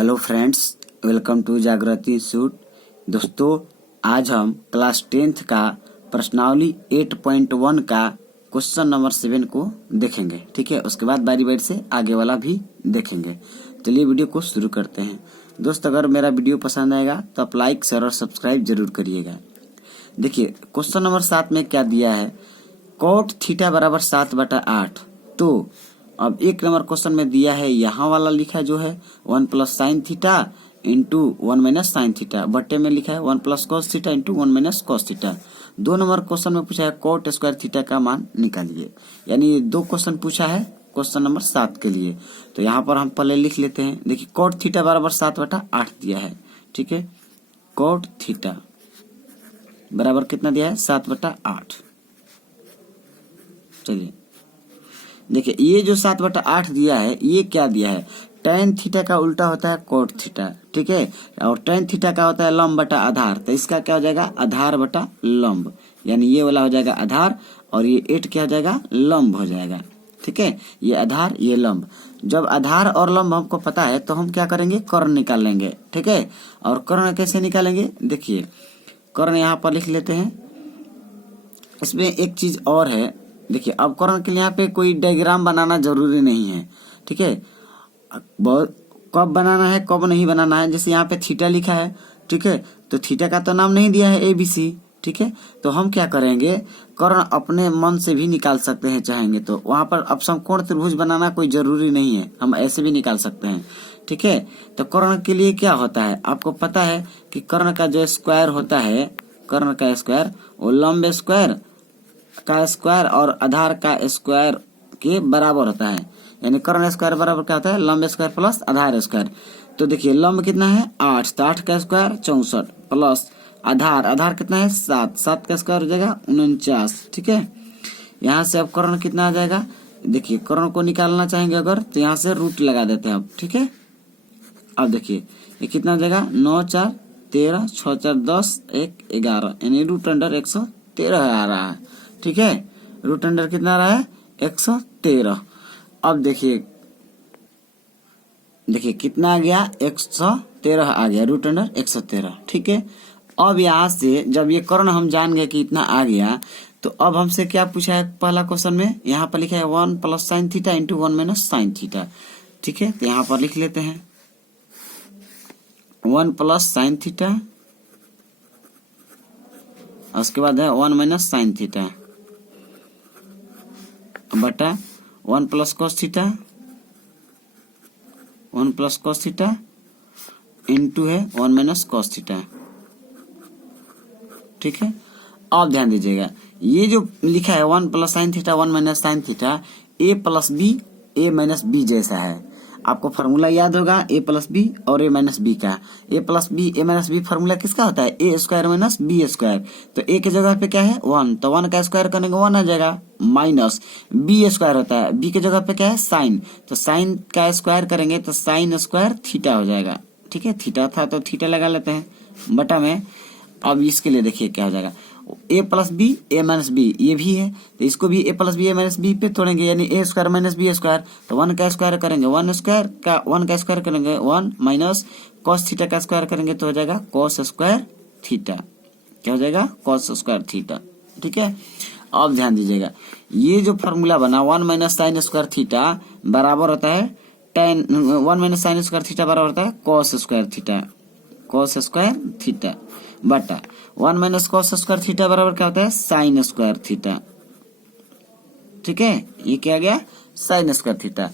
Hello friends, welcome to जागृति institute. दोस्तों, आज हम क्लास 10th का प्रश्नावली 8.1 का क्वेश्चन नंबर 7 को देखेंगे। ठीक है, उसके बाद बारी बारी से आगे वाला भी देखेंगे। चलिए वीडियो को शुरू करते हैं। दोस्त, अगर मेरा वीडियो पसंद आएगा तो आप लाइक शेयर और सब्सक्राइब जरूर करिएगा। देखिए क्वेश्चन नंबर 7 में क्या दिया है, cot थीटा बराबर 7/8। तो अब एक नंबर क्वेश्चन में दिया है, यहाँ वाला लिखा है जो है 1 plus sine theta into 1 minus sine theta, बट्टे में लिखा है 1 plus cos theta into 1 minus cos theta. 2 number question में पूछा है कोट स्क्वायर थीटा का मान निकालिए। यानी 2 क्वेश्चन पूछा है क्वेश्चन नंबर 7 के लिए। तो यहाँ पर हम पहले लिख लेते हैं। देखिए कोट थीटा बराबर 7/8 दिया है। ठीक है, कोट थीटा बराबर कितना दिया है, 7/8। चलिए देखिए, ये जो 7/8 दिया है, ये क्या दिया है, tan थीटा का उल्टा होता है कोट थीटा। ठीक है, और tan थीटा का होता है लंब बटा आधार। तो इसका क्या हो जाएगा, आधार बटा लंब। यानी ये वाला हो जाएगा आधार और ये 8 क्या हो जाएगा, लंब हो जाएगा। ठीक है, ये आधार ये लंब। जब आधार और लंब हमको पता है तो हम क्या करेंगे, कर्ण निकाल लेंगे। ठीक है, और कर्ण कैसे निकालेंगे, देखिए कर्ण यहाँ पर लिख लेते हैं। इसमें एक चीज और है, देखिए अब कर्ण के लिए यहाँ पे कोई डायग्राम बनाना जरूरी नहीं है। ठीक है, बहुत कब बनाना है कब नहीं बनाना है। जैसे यहाँ पे थीटा लिखा है, ठीक है, तो थीटा का तो नाम नहीं दिया है ABC। ठीक है, तो हम क्या करेंगे, कर्ण अपने मन से भी निकाल सकते हैं चाहेंगे तो। वहां पर अब समकोण त्रिभुज बनाना कोई जरूरी नहीं है, हम ऐसे भी निकाल सकते हैं। ठीक है, तो कर्ण के लिए क्या होता है, आपको पता है कि कर्ण का जो स्क्वायर होता है, कर्ण का स्क्वायर वो लंब स्क्वायर का स्क्वायर और आधार का स्क्वायर के बराबर होता है। यानी कर्ण स्क्वायर बराबर क्या होता है, लंब स्क्वायर प्लस आधार स्क्वायर। तो देखिए लंब कितना है 8, तो 8 का स्क्वायर 64 प्लस आधार कितना है 7, 7 का स्क्वायर हो जाएगा 49। ठीक है, यहाँ से अब कर्ण कितना आ जाएगा, देखिए कर्ण को निकालना चाहेंगे अगर तो यहाँ से रूट लगा देते हैं अब। ठीक है, अब देखिए ये कितना हो जाएगा, 9 4 13 6 4 10 1 11, यानी रूट अंडर 113 आ रहा है। ठीक है, रूट अंडर कितना आ रहा है, 113। अब देखिए कितना आ गया, 113 आ गया, रूट अंडर 113। ठीक है, अब यहाँ से जब ये कर्ण हम जान गए कि इतना आ गया, तो अब हमसे क्या पूछा है पहला क्वेश्चन में, यहाँ पर लिखा है 1 plus sine theta into 1 minus sine theta. ठीक है, तो यहाँ पर लिख लेते हैं 1 प्लस साइन थीटा, उसके बाद है 1 माइनस साइन थीटा बटा 1 plus cos theta, 1 plus cos theta into है 1 माइनस कॉस थीटा। ठीक है, अब ध्यान दीजिएगा, ये जो लिखा है 1 plus sine theta 1 minus sine theta, a plus B a minus B जैसा है। आपको फार्मूला याद होगा a प्लस बी और a माइनस बी का। a plus B a minus B formula किसका होता है, a square minus B square. तो a की जगह पे क्या है 1, तो 1 का स्क्वायर करेंगे 1 आ जाएगा, माइनस b स्क्वायर होता है, b की जगह पे क्या है साइन, तो साइन का स्क्वायर करेंगे तो साइन स्क्वायर थीटा हो जाएगा। ठीक है, थीटा था तो थीटा लगा लेते हैं बटा में। अब इसके लिए देखिए क्या हो जाएगा, a plus B a minus B ये भी है, तो इसको भी a plus B a minus B पे तोड़ेंगे, यानी a square minus B square. तो 1 का स्क्वायर करेंगे 1 का स्क्वायर करेंगे 1 माइनस कॉस थीटा का स्क्वायर करेंगे तो हो जाएगा कॉस स्क्वायर थीटा। क्या हो जाएगा, कॉस स्क्वायर थीटा। ठीक है, अब ध्यान दीजिएगा, ये जो फॉर्मूला बना 1 माइनस साइन स्क्वायर थीटा बराबर होता है tan, 1 minus sine square theta बराबर होता है cos square theta, cos square theta बटा 1 माइनस कॉस स्क्वायर थीटा बराबर क्या होता है, साइन स्क्वायर थीटा। ठीक है, ये क्या गया, साइन स्क्वायर थीटा।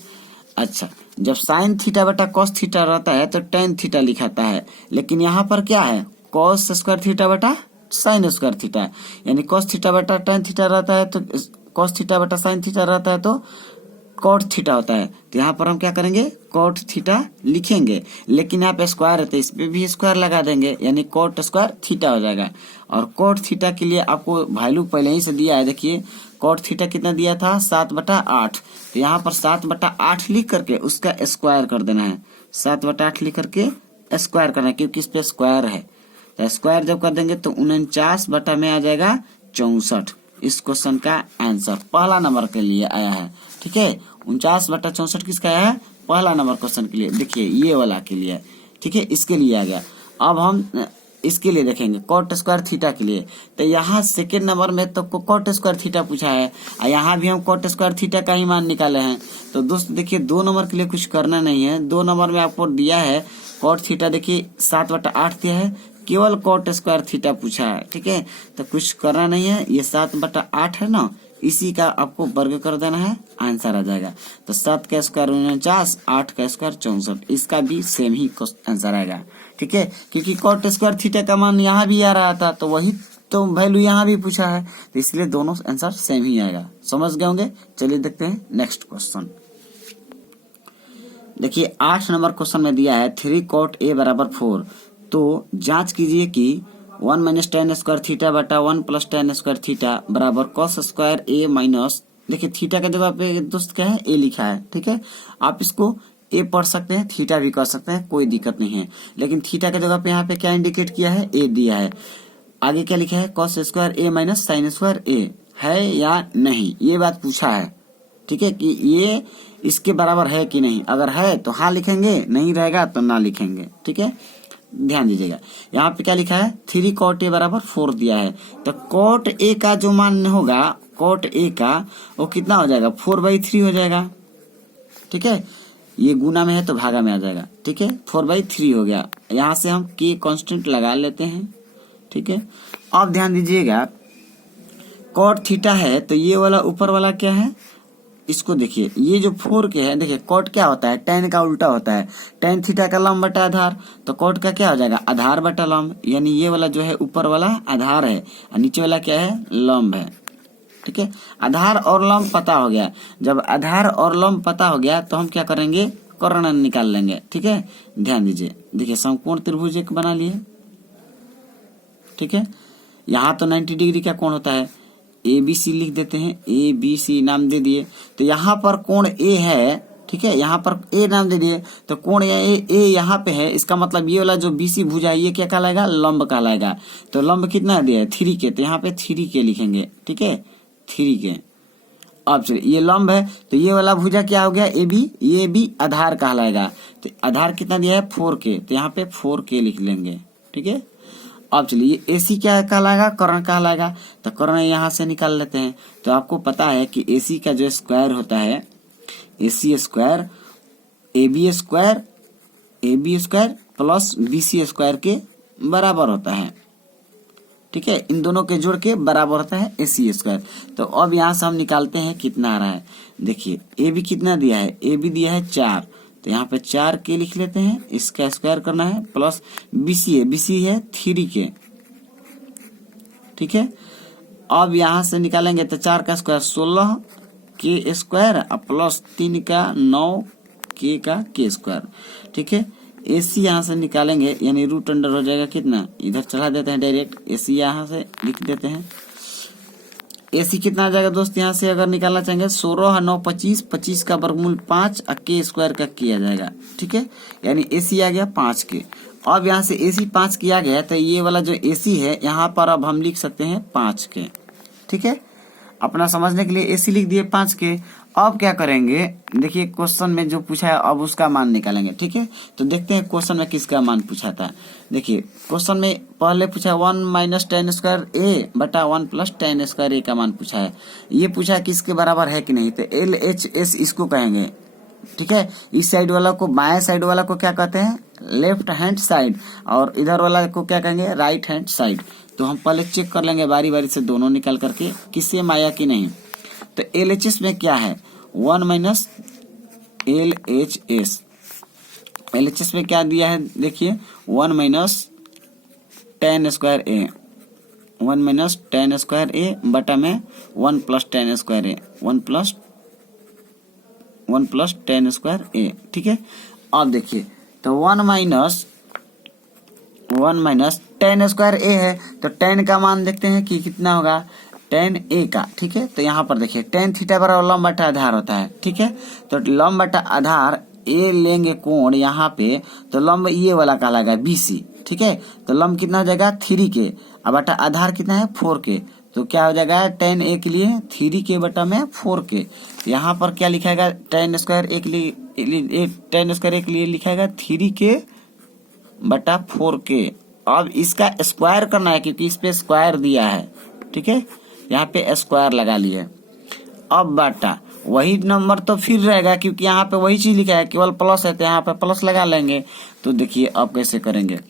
अच्छा, जब साइन थीटा बटा कॉस थीटा रहता है तो टेन थीटा लिखाता है, लेकिन यहाँ पर क्या है, कॉस स्क्वायर थीटा बटा साइन स्क्वायर थीटा। यानी कॉस थीटा बटा टेन थीटा रहता है तो कॉस थीटा बटा साइन थीटा रहता है तो कॉट थीटा होता है। तो यहाँ पर हम क्या करेंगे, कॉट थीटा लिखेंगे, लेकिन यहाँ पे स्क्वायर है तो इस पे भी स्क्वायर लगा देंगे, यानी कॉट स्क्वायर थीटा हो जाएगा। और कॉट थीटा के लिए आपको वैल्यू पहले ही से दिया है। देखिए कॉट थीटा कितना दिया था, 7/8। तो यहाँ पर 7/8 लिख करके उसका स्क्वायर कर देना है, 7/8 लिख करके स्क्वायर करना है, क्योंकि इस पे स्क्वायर है। तो स्क्वायर जब कर देंगे तो 49 बटा में आ जाएगा 64। इस क्वेश्चन का आंसर पहला नंबर के लिए आया है। ठीक है, 49/64 किसका आया है, पहला नंबर क्वेश्चन के लिए देखिए ये वाला के लिए, ठीक है, इसके लिए आ गया। अब हम इसके लिए देखेंगे कॉट स्क्वायर थीटा के लिए। तो यहाँ सेकेंड नंबर में तो कॉट स्क्वायर थीटा पूछा है और यहाँ भी हम कॉट स्क्वायर थीटा का ही मान निकाले हैं। तो दोस्त देखिए 2 नंबर के लिए कुछ करना नहीं है। 2 नंबर में आपको दिया है कॉट थीटा, देखिए 7/8 दिया है, केवल कॉट स्क्वायर थीटा पूछा है, ठीक है। तो कुछ करना नहीं है, ये 7/8 है ना, इसी का आपको वर्ग कर देना है, आंसर आ जाएगा। तो 7 का स्क्वायर 49, 8 का स्क्वायर 64, इसका भी सेम ही आंसर आएगा, ठीक है। क्योंकि कॉट स्क्वायर थीटा का मान यहाँ भी आ रहा था, तो वही तो वैल्यू यहाँ भी पूछा है, तो इसलिए दोनों आंसर सेम ही आएगा। समझ गए होंगे। चलिए देखते हैं नेक्स्ट क्वेश्चन। देखिए 8 नंबर क्वेश्चन में दिया है 3 cot a बराबर 4। तो जांच कीजिए कि 1 - tan स्क्वायर थीटा बटा 1 + tan स्क्वायर थीटा बराबर cos स्क्वायर a माइनस, देखिए थीटा के जगह पे दोस्त क्या है, a लिखा है, ठीक है। आप इसको a पढ़ सकते हैं, थीटा भी कर सकते हैं, कोई दिक्कत नहीं है। लेकिन थीटा के जगह पे यहाँ पे क्या इंडिकेट किया है, a दिया है। आगे क्या लिखा है, cos square a minus sin square a है या नहीं, ये बात पूछा है, ठीक है, कि ये इसके बराबर है कि नहीं। अगर है तो हाँ लिखेंगे, नहीं रहेगा तो ना लिखेंगे, ठीक है। ध्यान दीजिएगा यहाँ पे क्या लिखा है, 3 cot a बराबर 4 दिया है। तो cot a का जो मान होगा, cot a का वो कितना हो जाएगा, 4/3 हो जाएगा, ठीक है। ये गुना में है तो भागा में आ जाएगा, ठीक है। 4/3 हो गया। यहाँ से हम k कांस्टेंट लगा लेते हैं, ठीक है। अब ध्यान दीजिएगा cot थीटा है तो ये वाला ऊपर वाला क्या है, इसको देखिए, ये जो 4 के है, देखिए कॉट क्या होता है, tan का उल्टा होता है, tan थीटा का लंब बटा आधार। तो कॉट का क्या हो जाएगा, आधार बटा लंब, यानी ये वाला जो है ऊपर वाला आधार है और नीचे वाला क्या है, लंब है, ठीक है। आधार और लंब पता हो गया। जब आधार और लंब पता हो गया तो हम क्या करेंगे, कर्ण निकाल लेंगे, ठीक है। ध्यान दीजिए, देखिए समकोण त्रिभुज एक बना लिए, ठीक है। यहाँ तो 90 डिग्री का कोण होता है, ABC लिख देते हैं, ABC नाम दे दिए। तो यहाँ पर कोण A है, ठीक है, यहाँ पर A नाम दे दिए, तो कोण A यहाँ पे है, इसका मतलब ये वाला जो BC भुजा है ये क्या कहलाएगा, लंब कहलाएगा। तो लंब कितना दिया है, 3 के, तो यहाँ पे 3 के लिखेंगे, ठीक है, 3 के। अब चलिए ये लंब है तो ये वाला भुजा क्या हो गया, AB, ये भी आधार कहलाएगा। तो आधार कितना दिया है, 4 के, तो यहाँ पे 4 के लिख लेंगे, ठीक है। अब चलिए AC क्या कहलाएगा, कर्ण कहलाएगा। तो कर्ण यहाँ से निकाल लेते हैं। तो आपको पता है कि AC का जो स्क्वायर होता है, AC square AB square plus BC square के बराबर होता है, ठीक है। इन दोनों के जोड़ के बराबर होता है AC स्क्वायर। तो अब यहाँ से हम निकालते हैं कितना आ रहा है। देखिए AB कितना दिया है, AB दिया है 4, तो यहाँ पे 4 के लिख लेते हैं, इसका स्क्वायर करना है, प्लस BC है 3 के, ठीक है। अब यहाँ से निकालेंगे तो 4 का स्क्वायर 16 के स्क्वायर प्लस 3 का 9 के स्क्वायर, ठीक है। AC यहाँ से निकालेंगे यानी रूट अंडर हो जाएगा कितना, इधर चला देते हैं डायरेक्ट, AC यहाँ से लिख देते हैं। AC कितना आ जाएगा दोस्त, यहाँ से अगर निकालना चाहेंगे 16 9 25, 25 का वर्गमूल 5 और के स्क्वायर का के आ जाएगा, ठीक है। यानी AC आ गया 5 के। अब यहाँ से AC 5 किया गया तो ये वाला जो AC है यहाँ पर अब हम लिख सकते हैं 5 के, ठीक है। अपना समझने के लिए AC लिख दिए 5 के। अब क्या करेंगे, देखिए क्वेश्चन में जो पूछा है अब उसका मान निकालेंगे, ठीक है। तो देखते हैं क्वेश्चन में किसका मान पूछा था। देखिए क्वेश्चन में पहले पूछा 1 - tan स्क्वायर a बटा 1 + tan स्क्वायर a का मान पूछा है। ये पूछा कि इसके बराबर है कि नहीं, तो LHS इसको कहेंगे, ठीक है। इस साइड वाला को, बाएं साइड वाला को क्या कहते हैं, लेफ्ट हैंड साइड, और इधर वाला को क्या कहेंगे, राइट हैंड साइड। तो हम पहले चेक कर लेंगे बारी बारी से दोनों निकाल करके किससे आया कि नहीं। तो LHS में क्या है, 1 - LHS, LHS में क्या दिया है, देखिए 1 - tan square a, 1 - tan square a बटा में 1 + tan square a, 1 + tan square a, ठीक है। अब देखिए तो 1 - tan स्क्वायर a है, तो tan का मान देखते हैं कि कितना होगा, tan a का, ठीक है। तो यहाँ पर देखिए tan थीटा बराबर लंब बटा आधार होता है, ठीक है। तो लंब बटा आधार a लेंगे कोण यहाँ पे, तो लंब ये वाला कहलाएगा BC, ठीक है। तो लंब कितना हो जाएगा 3 के, अब बटा आधार कितना है 4 के, तो क्या हो जाएगा tan a के लिए 3 के बटा में 4 के। यहाँ पर क्या लिखाएगा, tan स्क्वायर a के लिए tan स्क्वायर के लिए लिखाएगा 3k/4k। अब इसका स्क्वायर करना है क्योंकि इस पे स्क्वायर दिया है, ठीक है, यहाँ पे स्क्वायर लगा लिए। अब बटा वही नंबर तो फिर रहेगा क्योंकि यहाँ पे वही चीज लिखा है, केवल प्लस है तो यहाँ पे प्लस लगा लेंगे। तो देखिए अब कैसे करेंगे,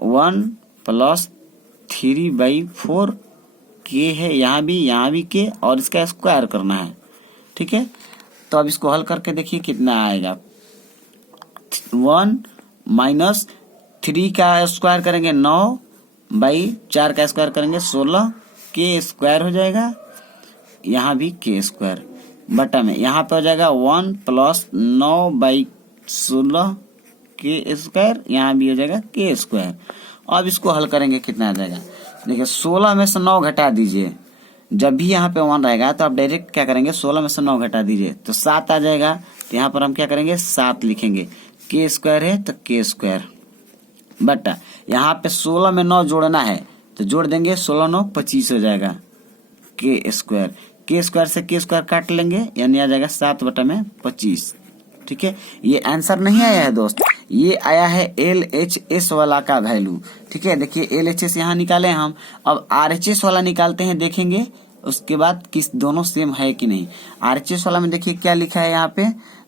1 + 3/4k है, यहाँ भी k और इसका स्क्वायर करना है, ठीक है। तो अब इसको हल करके देखिए कितना आएगा। 1 - 3 का स्क्वायर करेंगे 9/4 का स्क्वायर करेंगे 16 k स्क्वायर हो जाएगा, यहाँ भी k स्क्वायर बटा में यहाँ पे हो जाएगा 1 + 9/16 k स्क्वायर, यहाँ भी हो जाएगा k स्क्वायर। अब इसको हल करेंगे कितना आ जाएगा, देखिए 16 में से 9 घटा दीजिए, जब भी यहाँ पे 1 रहेगा तो आप डायरेक्ट क्या करेंगे 16 में से 9 घटा दीजिए तो 7 आ जाएगा। तो यहाँ पर हम क्या करेंगे 7 लिखेंगे, k स्क्वायर है तो k स्क्वायर बटा यहाँ पे 16 में 9 जोड़ना है तो जोड़ देंगे, 16 9 25 हो जाएगा k स्क्वायर। k स्क्वायर से k स्क्वायर काट लेंगे यानी आ जाएगा 7/25, ठीक है। ये आंसर नहीं आया है दोस्त, ये आया है LHS वाला का वैल्यू, ठीक है। देखिए LHS यहाँ निकाले हम, अब RHS वाला निकालते हैं, देखेंगे उसके बाद किस दोनों सेम है कि नहीं। RHS वाला में देखिए क्या लिखा है यहाँ पे,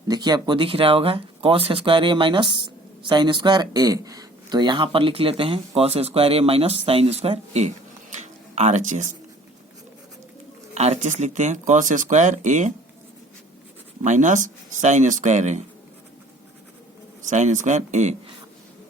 देखिए आपको दिख रहा होगा cos square a minus sine square a। तो यहाँ पर लिख लेते हैं cos square a minus sine square a। RHS लिखते हैं cos square a minus sine square a,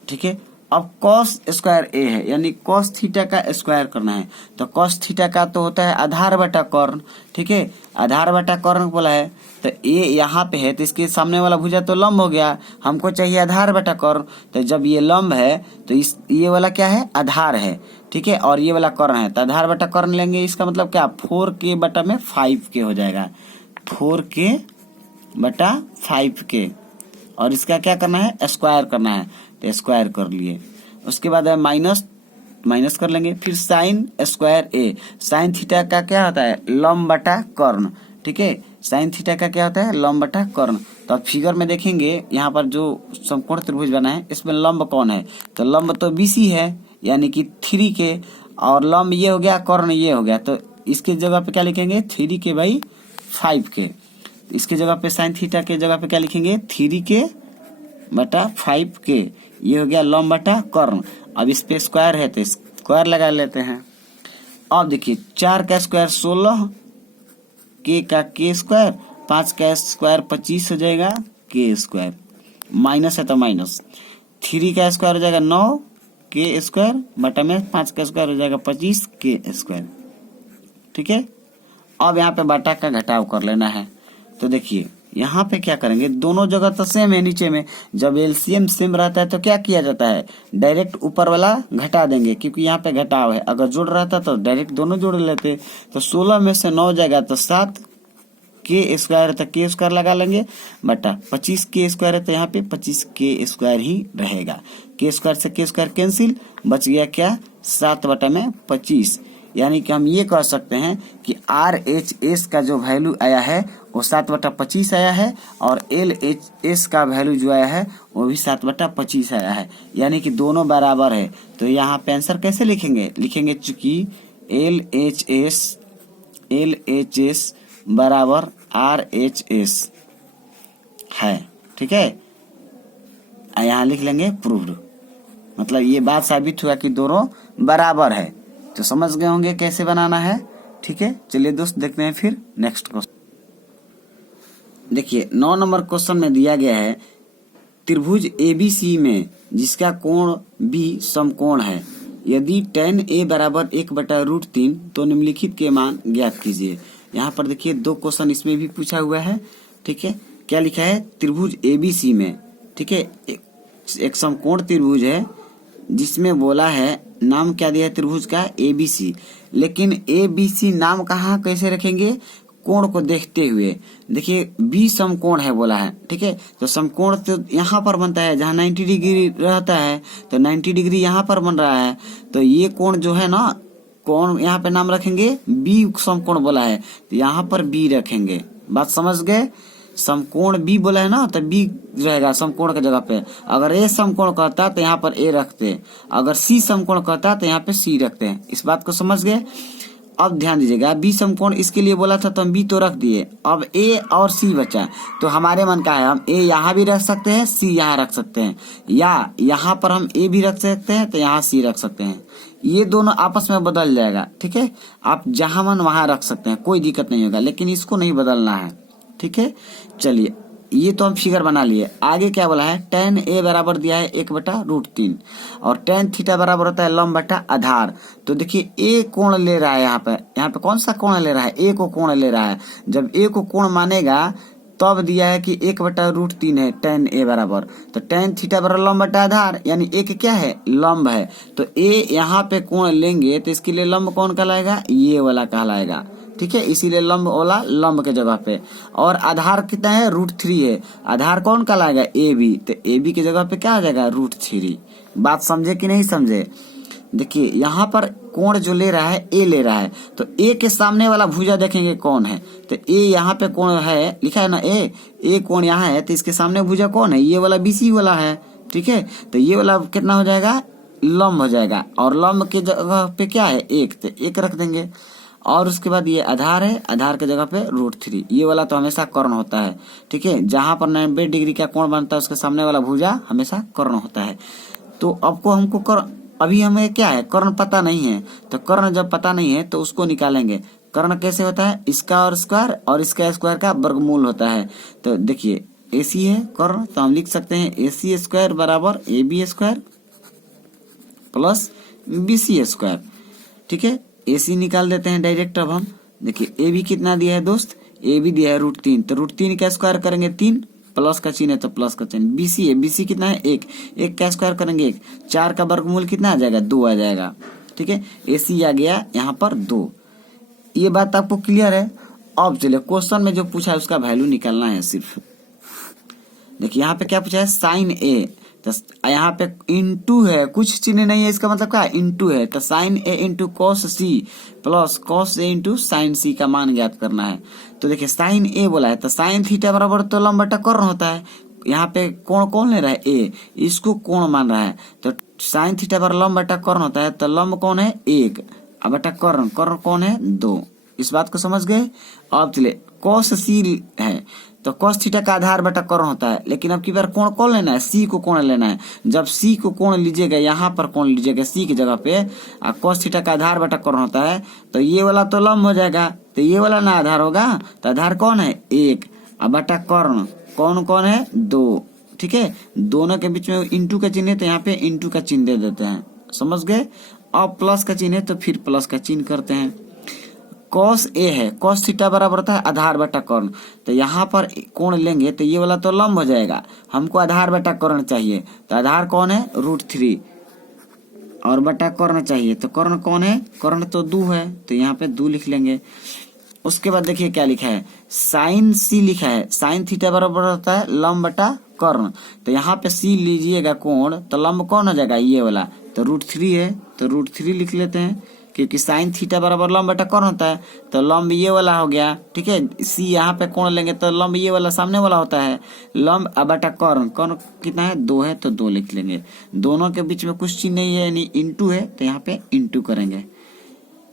ठीक है। अब cos स्क्वायर a है यानी cos थीटा का स्क्वायर करना है, तो cos थीटा का तो होता है आधार बटा कर्ण, ठीक है, आधार बटा कर्ण बोला है। तो a यहाँ पे है तो इसके सामने वाला भुजा तो लंब हो गया, हमको चाहिए आधार बटा कर्ण। तो जब ये लंब है तो ये वाला क्या है आधार है, ठीक है, और ये वाला कर्ण है तो आधार बटा कर्ण लेंगे। इसका मतलब क्या 4k/5k हो जाएगा, 4k/5k। और इसका क्या करना है स्क्वायर करना है तो स्क्वायर कर लिए। उसके बाद है माइनस कर लेंगे, फिर sine square a। Sine theta का क्या होता है लंब बटा कर्ण, ठीक है, साइन थीटा का क्या होता है लंब बटा कर्ण। तो अब फिगर में देखेंगे यहाँ पर जो समकोण त्रिभुज बना है इसमें लंब कौन है, तो लंब तो BC है यानी कि 3k, और लंब ये हो गया कर्ण ये हो गया, तो इसके जगह पे क्या लिखेंगे 3k/5k। इसके जगह पे साइन थीटा के जगह पे क्या लिखेंगे 3k/5k। ये हो गया लंब बटा कर्ण। अब इस पे स्क्वायर है तो स्क्वायर लगा लेते हैं। अब देखिए 4 का स्क्वायर 16, k का k स्क्वायर, 5 का स्क्वायर 25 हो जाएगा k स्क्वायर, माइनस है तो माइनस, 3 का स्क्वायर हो जाएगा 9 k स्क्वायर बटा में 5 का स्क्वायर हो जाएगा 25 k स्क्वायर, ठीक है। अब यहाँ पे बटा का घटाव कर लेना है। तो देखिए यहाँ पे क्या करेंगे, दोनों जगह तो सेम है, नीचे में जब एलसीएम सेम रहता है तो क्या किया जाता है डायरेक्ट ऊपर वाला घटा देंगे, क्योंकि यहाँ पे घटाव है। अगर जोड़ रहता तो डायरेक्ट दोनों जोड़ लेते। तो 16 में से 9 जाएगा तो 7 k स्क्वायर है तो k स्क्वायर लगा लेंगे बटा 25 k स्क्वायर है तो यहाँ पे 25 k स्क्वायर ही रहेगा। k स्क्वायर से k स्क्वायर कैंसिल, बच गया क्या 7/25। यानी कि हम ये कह सकते हैं कि RHS का जो वैल्यू आया है वो 7/25 आया है, और LHS का वैल्यू जो आया है वो भी 7/25 आया है, यानी कि दोनों बराबर है। तो यहाँ पे आंसर कैसे लिखेंगे चूंकि LHS बराबर RHS है, ठीक है, यहाँ लिख लेंगे प्रूव्ड, मतलब ये बात साबित हुआ कि दोनों बराबर है। तो समझ गए होंगे कैसे बनाना है, ठीक है। चलिए दोस्त देखते हैं फिर नेक्स्ट क्वेश्चन। देखिए 9 नंबर क्वेश्चन में दिया गया है त्रिभुज ABC में जिसका कोण B समकोण है, यदि tan A बराबर 1/√3 तो निम्नलिखित के मान ज्ञात कीजिए। यहाँ पर देखिए 2 क्वेश्चन इसमें भी पूछा हुआ है, ठीक है। क्या लिखा है त्रिभुज ABC में, ठीक है, एक समकोण त्रिभुज है जिसमें बोला है, नाम क्या दिया है त्रिभुज का ABC, लेकिन ABC नाम कहाँ कैसे रखेंगे कोण को देखते हुए। देखिए B समकोण है बोला है, ठीक है, तो समकोण तो यहाँ पर बनता है जहाँ 90 डिग्री रहता है, तो 90 डिग्री यहाँ पर बन रहा है, तो ये कोण जो है ना कोण यहाँ पे नाम रखेंगे B समकोण बोला है तो यहाँ पर B रखेंगे। बात समझ गए। समकोण बी बोला है ना, तो बी रहेगा समकोण की जगह पे। अगर ए समकोण कहता तो यहाँ पर ए रखते, अगर सी समकोण कहता तो यहाँ पे सी रखते हैं। इस बात को समझ गए। अब ध्यान दीजिएगा, बी समकोण इसके लिए बोला था तो हम बी तो रख दिए, अब ए और सी बचा। तो हमारे मन का है हम ए यहाँ भी रख सकते हैं, सी यहाँ रख सकते हैं, या यहाँ पर हम ए भी रख सकते हैं तो यहाँ सी रख सकते हैं। ये दोनों आपस में बदल जाएगा, ठीक है। आप जहां मन वहां रख सकते हैं, कोई दिक्कत नहीं होगा, लेकिन इसको नहीं बदलना है, ठीक है। चलिए, ये तो हम फिगर बना लिए। आगे क्या बोला है, tan a बराबर दिया है 1/√3 और tan थीटा बराबर होता है लंब बटा आधार। तो देखिए a कोण ले रहा है, यहाँ पे कौन सा कोण ले रहा है, a को कोण ले रहा है। जब a को कोण मानेगा तब दिया है कि 1/√3 है tan a बराबर, तो tan थीटा बराबर लंब बटा आधार, यानी एक क्या है, लंब है। तो a यहाँ पे कोण लेंगे तो इसके लिए लंब कौन कहलाएगा, ये वाला कहलाएगा, ठीक है। इसीलिए लंब वाला लंब के जगह पे, और आधार कितना है, √3 है। आधार कौन कहलाएगा, ए बी, तो ए बी की जगह पे क्या आ जाएगा, √3। बात समझे कि नहीं समझे। देखिए यहाँ पर कोण जो ले रहा है ए ले रहा है, तो ए के सामने वाला भुजा देखेंगे कौन है, तो ए यहाँ पे कोण है, लिखा है ना ए कोण यहाँ है, तो इसके सामने भुजा कौन है, ये वाला बीसी वाला है, ठीक है। तो ये वाला कितना हो जाएगा, लंब हो जाएगा, और लंब की जगह पे क्या है, एक, तो एक रख देंगे। और उसके बाद ये आधार है, आधार की जगह पे √3, ये वाला तो हमेशा कर्ण होता है, ठीक है। जहां पर 90 डिग्री का कोण बनता है उसके सामने वाला भुजा हमेशा कर्ण होता है। तो आपको हमको अभी हमें क्या है, कर्ण पता नहीं है, तो कर्ण जब पता नहीं है तो उसको निकालेंगे। कर्ण कैसे होता है, इसका और स्क्वायर और इसका स्क्वायर का वर्गमूल होता है। तो देखिए AC है कर्ण, तो हम लिख सकते हैं AC² बराबर AB² प्लस BC², ठीक है। AC निकाल देते हैं डायरेक्ट। अब हम देखिए AB कितना दिया है दोस्त, AB दिया है √3, तो √3 का स्क्वायर करेंगे 3, प्लस का चिन्ह है तो प्लस का चिन्ह। BC है, BC कितना है 1, 1 का स्क्वायर करेंगे 1, 4 का वर्गमूल कितना आ जाएगा, 2 आ जाएगा, ठीक है। AC आ गया यहाँ पर 2। ये बात आपको क्लियर है। अब चलिए क्वेश्चन में जो पूछा है उसका वैल्यू निकालना है सिर्फ। देखिए यहाँ पे क्या पूछा है, sin A, तो यहाँ पे इंटू है, कुछ चिन्ह नहीं है, इसका मतलब क्या है, इंटू है। तो sin A into cos C plus cos A into sin C का मान ज्ञात करना है। तो देखिए sin A बोला है, तो sin थीटा बराबर तो लंब बटा कर्ण होता है। यहाँ पे कोण कौन ले रहा है, A, इसको कोण मान रहा है, तो sin थीटा बराबर लंब बटा कर्ण होता है। तो लंब कौन है 1, अब बटा कर्ण, कर्ण कौन है 2। इस बात को समझ गए। अब चलिए cos C है, तो cos थीटा का आधार बटा कर्ण होता है, लेकिन अब की बार कोण कौन लेना है, C को कोण लेना है। जब C को कोण लीजिएगा, यहाँ पर कोण लीजिएगा C की जगह पे, cos थीटा का आधार बटा कर्ण होता है, तो ये वाला तो लंब हो जाएगा, तो ये वाला ना आधार होगा, तो आधार कौन है 1, अब बटा कर्ण कौन है 2, ठीक है। दोनों के बीच में इंटू का चिन्ह है, तो यहाँ पे इंटू का चिन्ह दे देते हैं, समझ गए। अब प्लस का चिन्ह है तो फिर प्लस का चिन्ह करते हैं। cos A है, cos थीटा बराबर होता है आधार बटा कर्ण, तो यहाँ पर कोण लेंगे तो ये वाला तो लंब हो जाएगा, हमको आधार बटा कर्ण चाहिए, तो आधार कौन है √3 और बटा कर्ण चाहिए, तो कर्ण कौन है, कर्ण तो 2 है, तो यहाँ पे 2 लिख लेंगे। उसके बाद देखिए क्या लिखा है, sin C लिखा है, sin थीटा बराबर होता है लंब बटा कर्ण, तो यहाँ पे C लीजिएगा कोण, तो लंब कौन हो जाएगा, ये वाला, तो √3 है, तो √3 लिख लेते हैं, क्योंकि sin थीटा बराबर लंब बटा कर्ण होता है, तो लंब ये वाला हो गया, ठीक है। C यहाँ पे कोण लेंगे तो लंब ये वाला सामने वाला होता है, लंब बटा कर्ण, कर्ण कितना है 2 है, तो 2 लिख लेंगे। दोनों के बीच में कुछ चीज नहीं है, यानी इंटू है, तो यहाँ पे इंटू करेंगे।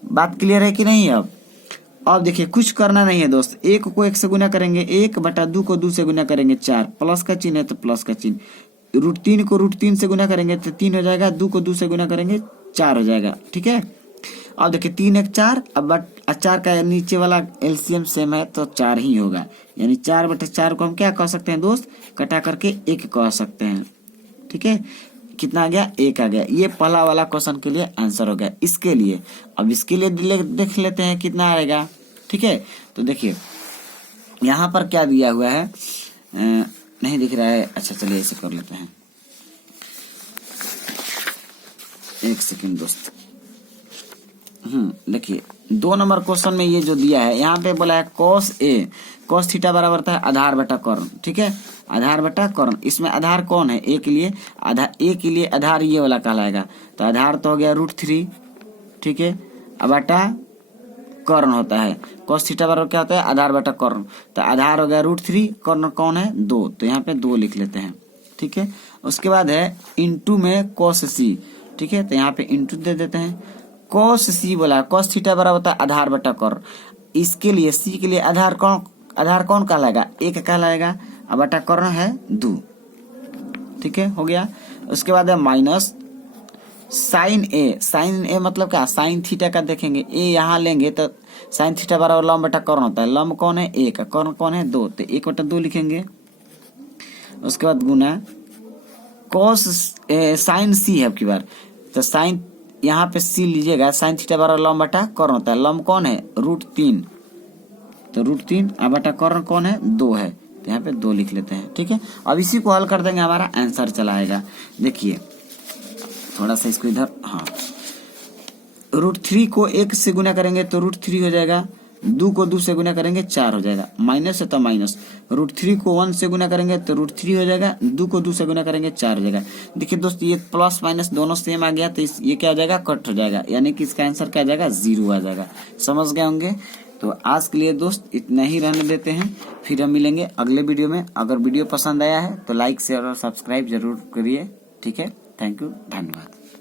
बात क्लियर है कि नहीं। अब देखिए कुछ करना नहीं है दोस्त, 1 को 1 से गुना करेंगे 1 बटा 2 को 2 से गुना करेंगे 4, प्लस का चिन्ह है तो प्लस का चिन्ह, √3 को √3 से गुना करेंगे तो 3 हो जाएगा, 2 को 2 से गुना करेंगे 4 हो जाएगा, ठीक है। अब देखिए 3 1 4, अब 4 का नीचे वाला एलसीएम सेम है तो 4 ही होगा, यानी 4/4 को हम क्या कह सकते हैं दोस्त, कटा करके 1 कह सकते हैं, ठीक है। कितना आ गया, 1 आ गया। ये पहला वाला क्वेश्चन के लिए आंसर हो गया। इसके लिए अब इसके लिए देख लेते हैं कितना आएगा, ठीक है। तो देखिए यहाँ पर क्या दिया हुआ है, नहीं दिख रहा है, अच्छा चलिए ऐसे कर लेते हैं, 1 सेकंड दोस्त। देखिए 2 नंबर क्वेश्चन में ये जो दिया है, यहाँ पे बोला है cos A, cos थीटा बराबर था आधार बटा कर्ण, ठीक है, आधार बटा कर्ण। इसमें आधार कौन है, A के लिए आधार, A के लिए आधार ये वाला कहलाएगा, तो आधार तो हो गया √3, ठीक है, अब बटा कर्ण होता है। cos थीटा बराबर क्या होता है, आधार बटा कर्ण। तो आधार हो गया √3, कर्ण कौन है 2, तो यहाँ पे 2 लिख लेते हैं, ठीक है। उसके बाद है इंटू में cos c, ठीक है, तो यहाँ पे इंटू दे देते हैं। cos c बोला, cos थीटा बराबर होता है आधार बटा कर्ण। इसके लिए c के लिए आधार कौन कहलाएगा, 1 कहलाएगा, अब बटा कर्ण है 2, ठीक है, हो गया। उसके बाद है माइनस साइन ए मतलब क्या, साइन थीटा का देखेंगे, ए यहाँ लेंगे तो साइन थीटा बराबर लंब बटा कर्ण होता है। लंब कौन है 1, कर्ण कौन है 2, तो 1 बटा 2 लिखेंगे। उसके बाद गुना cos साइन सी है अब की बार, तो साइन यहाँ पे सी लीजिएगा, साइन थीटा बराबर लंब बटा कर्ण होता है। लंब कौन है √3, तो √3 अब बटा कर्ण कौन है 2 है, तो यहाँ पे 2 लिख लेते हैं, ठीक है। अब इसी को हल कर देंगे, हमारा आंसर चला आएगा। देखिए थोड़ा सा इसको इधर, हाँ, √3 को 1 से गुना करेंगे तो √3 हो जाएगा, 2 को 2 से गुना करेंगे 4 हो जाएगा, माइनस है तो माइनस। √3 को 1 से गुना करेंगे तो √3 हो जाएगा, 2 को 2 से गुना करेंगे 4 हो जाएगा। देखिए दोस्त ये प्लस माइनस दोनों सेम आ गया, तो ये क्या हो जाएगा, कट हो जाएगा, यानी कि इसका आंसर क्या आ जाएगा, 0 आ जाएगा। समझ गए होंगे। तो आज के लिए दोस्त इतना ही रहने देते हैं, फिर हम मिलेंगे अगले वीडियो में। अगर वीडियो पसंद आया है तो लाइक शेयर और सब्सक्राइब जरूर करिए, ठीक है। थैंक यू, धन्यवाद।